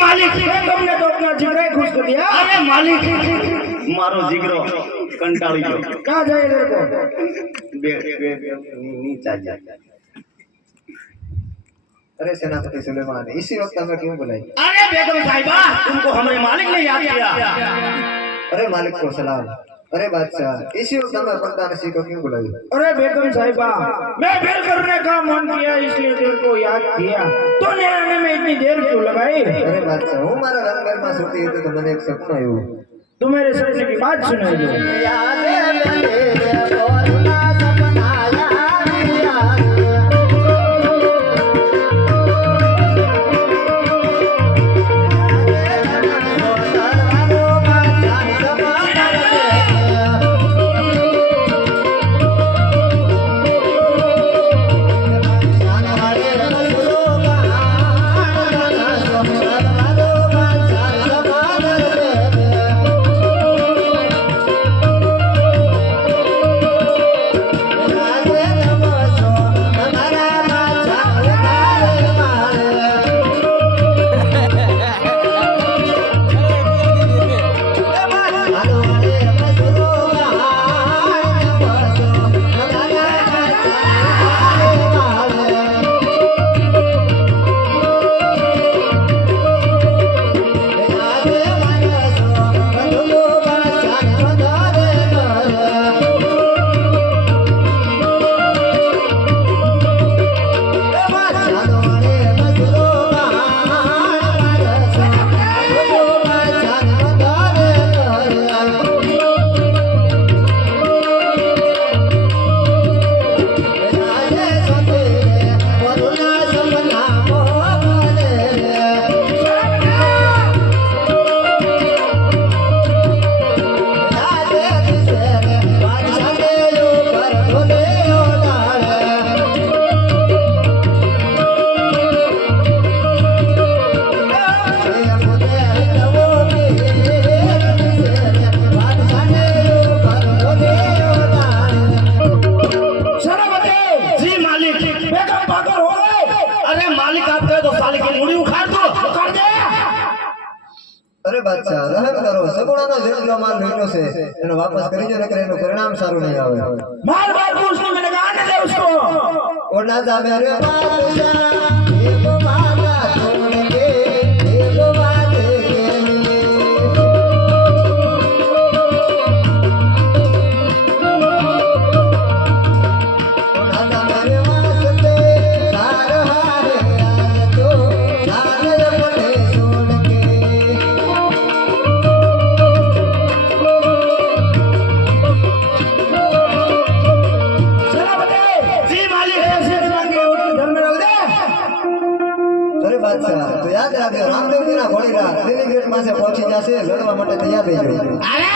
मालिक तुमने तो अपना जिगरा ही खुश कर दिया। अरे मालिक मारो जिगरो कंटाળી ગયો कहाँ जाए तेरे को? नीचा जा। अरे सेनापति सुलेमान, इसी वक्त हमें क्यों बुलाई? अरे बेगम साहिबा तुमको हमारे मालिक ने याद किया। अरे मालिक को सलाम। अरे बादशाह, इसी वक्त हमें पंता नसी को क्यों बुलाई? अरे बेगम साहिबा मैं फेल करने का मन किया इसलिए तेरे को याद किया। तूने आने में इतनी देर क्यों लगाई? अरे बादशाह, હું મારા રંગમહેલમાં સૂતી હતી તો મને એક સપનું આવ્યું। तू मेरे सपने की बात सुनाई दो। अरे बादशाह रहम करो, सगुणाનો જેટલો માલ લૂટ્યો છે એનો વાપસ કરી જો નકર એનું પરિણામ સારું નહીં આવે। मार मार को उसको मैंने कहा ना दे उसको। और ना जावे रे बादशाह एक वादा छोड़ के एक वादे के लिए। और ना जावे रे वास्ते सार हारे आज तो जान अपने छोड़ के। अरे बादशाह तो याद रखो, रामदेव जी ना घोड़ी दिल्ली गेट में से पहुंची जासे, लड़वा માટે તૈયાર થઈ જાઓ। अरे